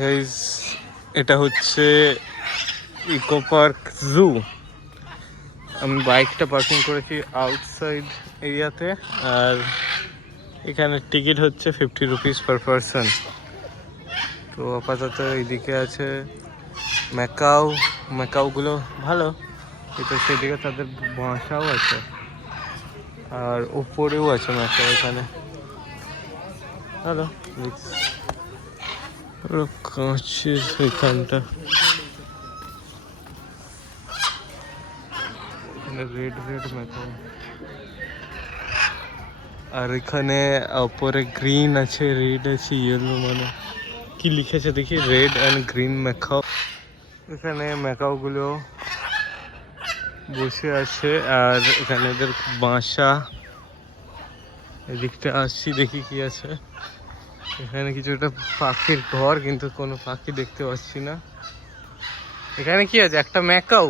Guys এটা হচ্ছে eco park জু। আমি বাইকটা পার্কিং করেছি আউটসাইড এরিয়াতে, আর এখানে টিকিট হচ্ছে 50 রুপিস পার পারসন। তো আপাতত এইদিকে আছে ম্যাকাও। ম্যাকাওগুলো ভালো, এটা সেদিকে তাদের বাসাও আছে, আর উপরেও আছে ম্যাকাও এখানে। ভালো কাঁচের এখানটা, রেড রেড ম্যাকাও, আর এখানে উপরে গ্রিন আছে, রেড আছে, ইয়েলো, মানে কি লিখেছে দেখি, রেড অ্যান্ড গ্রিন ম্যাকাও। এখানে ম্যাকাওগুলো বসে আছে, আর এখানে এদের বাসা। এদিকটা আসছি দেখি কি আছে এখানে। কিছু একটা পাখির ঘর, কিন্তু কোনো পাখি দেখতে পাচ্ছি না। এখানে কি আছে? একটা ম্যাকাও।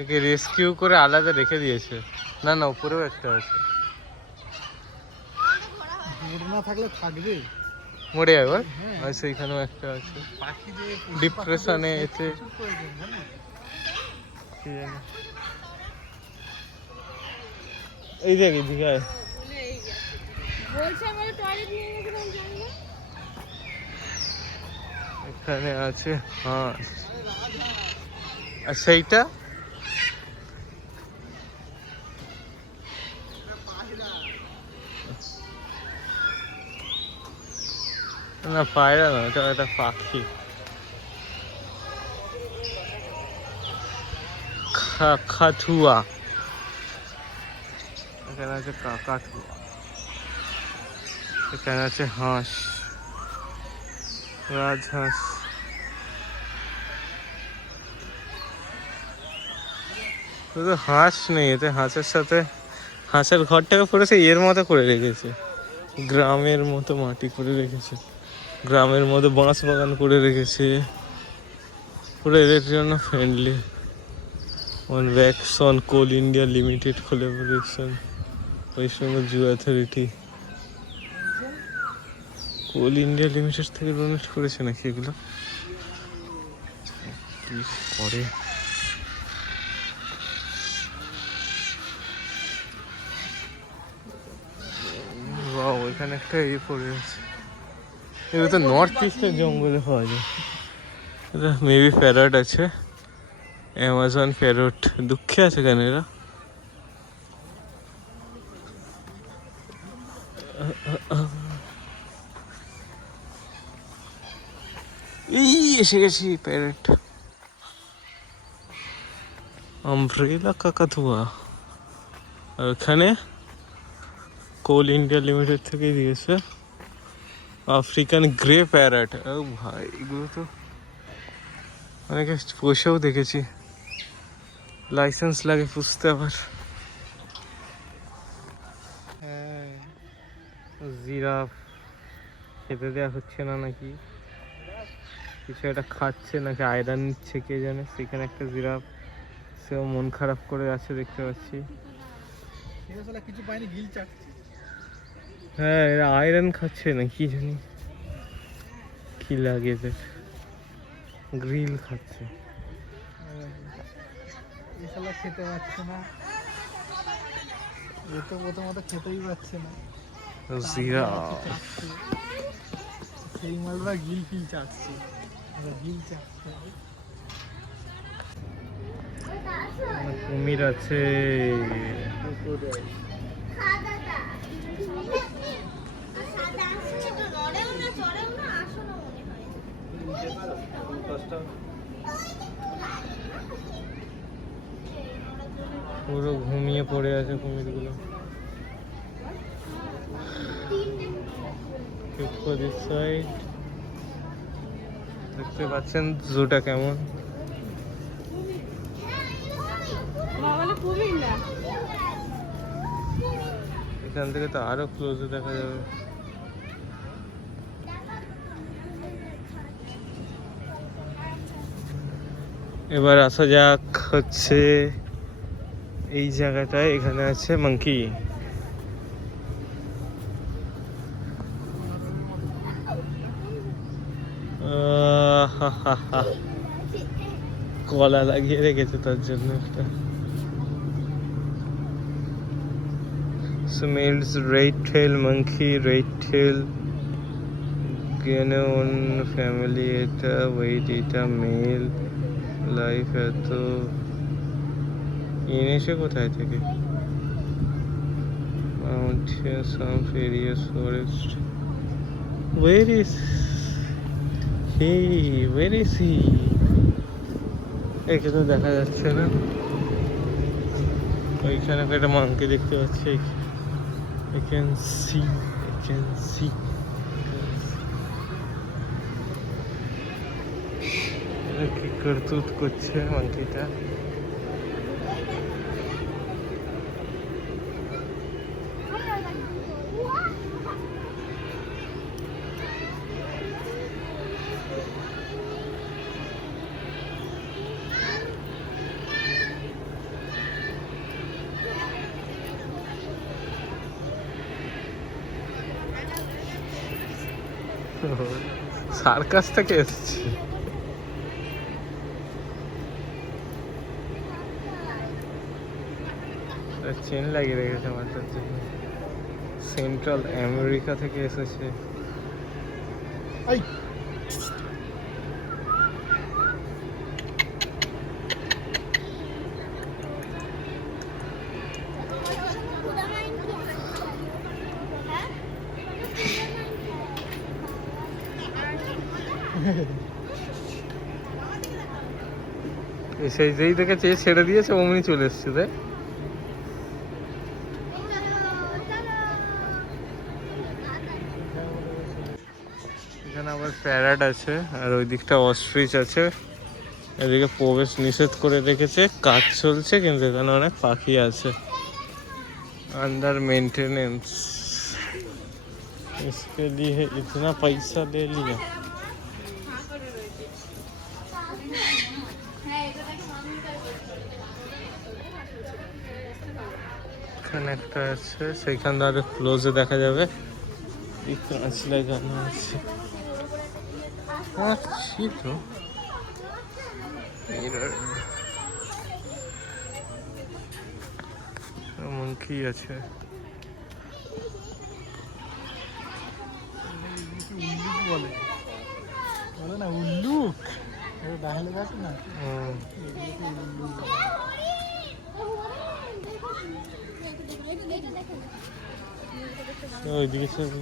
একে রেস্কিউ করে আলাদা রেখে দিয়েছে। না না, উপরেও একটা আছে। না থাকলে থাকবে, মরে যাবে। আর সেইখানেও একটা আছে। ডিপ্রেশনে এতে এই দেখ এদিকে আয়। এখানে আছে হাঁস। আর সেইটা না, পায়রা না, এটা একটা পাখি। কাকাতুয়া। এখানে আছে কাকাতুয়া। এখানে আছে হাঁস, রাজহাঁস। শুধু হাঁস নেই এতে, হাঁসের সাথে হাঁসের ঘরটাকে পুরো সে এর মতো করে রেখেছে, গ্রামের মতো মাটি করে রেখেছে, গ্রামের মতো বাঁশ বাগান করে রেখেছে, পুরো এদের জন্য ফ্রেন্ডলি। অন ওয়াক্স on Coal India Limited collaboration, Paschimbanga zoo authority. Coal India Limited থেকে ডোনেট করেছে নাকি এগুলো? কি করে ওইখানে একটা ইয়ে পড়ে আছে। এগুলো তো নর্থ ইস্টের জঙ্গলে পাওয়া যায়। এটা মেবি প্যারট আছে, অ্যামাজন প্যারট। দুঃখে আছে কেন এরা? এই এসে গেছি প্যারট। আমব্রেলা কাকাতুয়া। আর ওখানে কোল ইন্ডিয়া লিমিটেড থেকে দিয়েছে আফ্রিকান গ্রে প্যারট। ও ভাই, এগুলো তো অনেকে পোষেও দেখেছি, লাইসেন্স লাগে পুষতে আবার। হ্যাঁ, জিরাফ খেতে দেওয়া হচ্ছে না নাকি, কিছু একটা খাচ্ছে নাকি আয়রন নিচ্ছে কে জানে। সেখানে একটা জিরাফ, সেও মন খারাপ করে আছে দেখতে পাচ্ছি। কিছু পাইনি, গিল চাটছে। হ্যাঁ, এরা আয়রন খাচ্ছে না কি জানি, কি লাগে এদের, গ্রিল খাচ্ছে। এসলা খেতে পাচ্ছে না, এ তো প্রথমত খেতেই পাচ্ছে না। জিরাফ সেই মালরা গিল ফিল চাটছে, গিল চাটছে। কুমির আছে। পুরো ঘুমিয়ে পড়ে আছে কুমিরগুলো। দেখতে পাচ্ছেন জুটা কেমন। এখান থেকে তো আরো ক্লোজে দেখা যাবে। এবার আসা যাক হচ্ছে এই জায়গাটায়। এখানে আছে মাংকি। আহাহাহা। কলা লাগিয়ে রেখেছে তার জন্য একটা। Smells red-tailed monkey, red-tailed Genon family, এটা ওয়েট, এটা মেল লাইফ। এত এনেছে কোথায় থেকে? Mountain, some areas, forest. Where is he? Where is he? একে তো দেখা যাচ্ছে না। ওইখানে একটা মাংকি দেখতে পাচ্ছি। I can see, I can see. এটা কি করতুত করছে মাংকিটা? সার্কাস থেকে এসেছি। চেন লাগিয়ে রেখেছে মাথার জন্য। সেন্ট্রাল আমেরিকা থেকে এসেছে। সেই যেই থেকে চেয়ে ছেড়ে দিয়েছে অমনি চলে এসছে। তাই এখানে আবার প্যারাট আছে, আর ওই দিকটা অস্ট্রিচ আছে। এদিকে প্রবেশ নিষেধ করে রেখেছে, কাজ চলছে, কিন্তু এখানে অনেক পাখি আছে। अंदर मेंटेनेंस, इसके लिए इतना पैसा ले लिया। এখানে একটা আছে, সেইখান থেকে ক্লোজে দেখা যাবে। এই কাঁচ লাগানো আছে। আচ্ছা তো মঙ্কি আছে। বলে না উল্লুক, ডালে আছে না। ওইদিকে বলো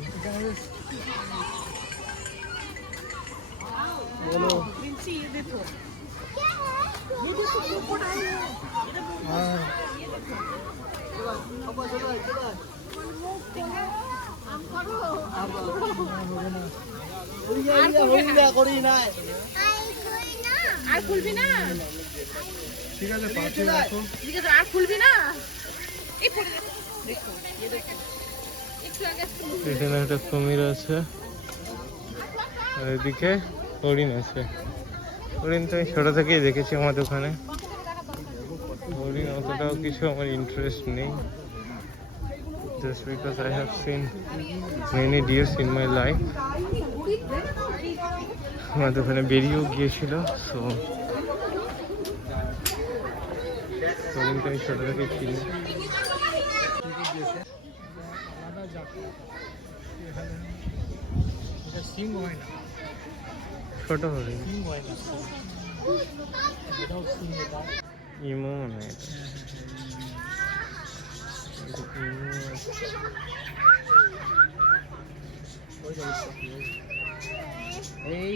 আর খুলবি না? ঠিক আছে, পাশে রাখো। ঠিক আছে, আর খুলবি না? এই পড়ে দেখো, দেখো, এই দেখো। একটু আগে এখানে একটা কুমির আছে, আর এদিকে হরিণ আছে। হরিণ তো আমি ছোটো থেকেই দেখেছি আমাদের ওখানে। হরিণ অতটাও কিছু আমার ইন্টারেস্ট নেই, just because I have seen many deers in my life. আমাদের ওখানে বেরিয়েও গিয়েছিল, সো হরিণ তো আমি ছোটো থেকেই চিনি। সিং হয় না, ছোট হরিণ, সিং হয় না, এটাও সিং। এটা ইমো মনে হয় এটা। এটা ইমো আছে। এই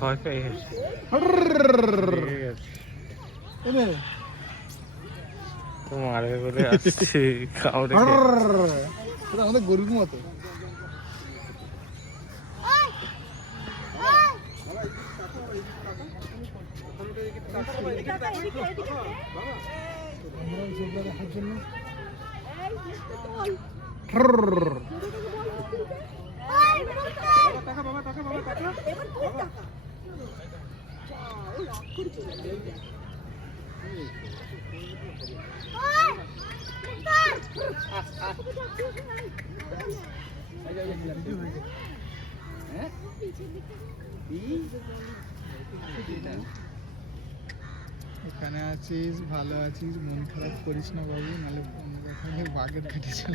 ভয় পেয়ে গেছে। লেগে গেছে। তো মারবে বলে আসছে, কাউরে আমাদের গরুর মতো। দেখার জন্য এখানে আছিস, ভালো আছিস, মন খারাপ করিস না বাবু, নাহলে বাঘের কাছে চলে